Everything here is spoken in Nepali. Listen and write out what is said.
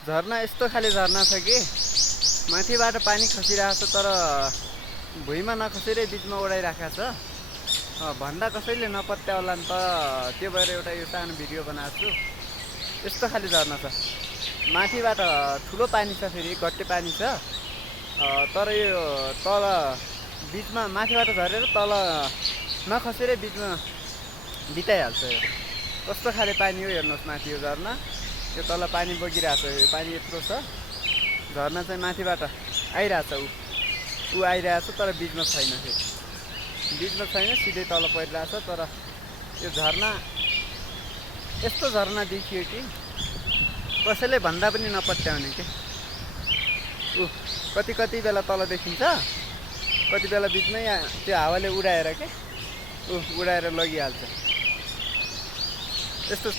झरना यस्तो खाले झरना छ कि माथिबाट पानी खसिरहेको छ तर भुइँमा नखसेरै बिचमा उडाइराखेको छ। भन्दा कसैले नपत्याउला नि त, त्यो भएर एउटा यो सानो भिडियो बनाएको छु। यस्तो खाले झरना छ, माथिबाट ठुलो पानी छ, फेरि गट्टे पानी छ, तर यो तल बिचमा माथिबाट झरेर तल नखसेरै बिचमा बिताइहाल्छ। यो कस्तो खाले पानी हो हेर्नुहोस्, माथि यो झरना, यो तल पानी बगिरहेको छ, यो पानी यत्रो छ, झरना चाहिँ माथिबाट आइरहेछ, ऊ आइरहेछ तर बिचमा छैन, फेरि बिचमा छैन, सिधै तल परिरहेछ। तर यो झरना यस्तो झरना देखियो कि कसैले भन्दा पनि नपत्याउने के। कति बेला तल देखिन्छ, कति बेला बिचमै त्यो हावाले उडाएर के उडाएर लगिहाल्छ। यस्तो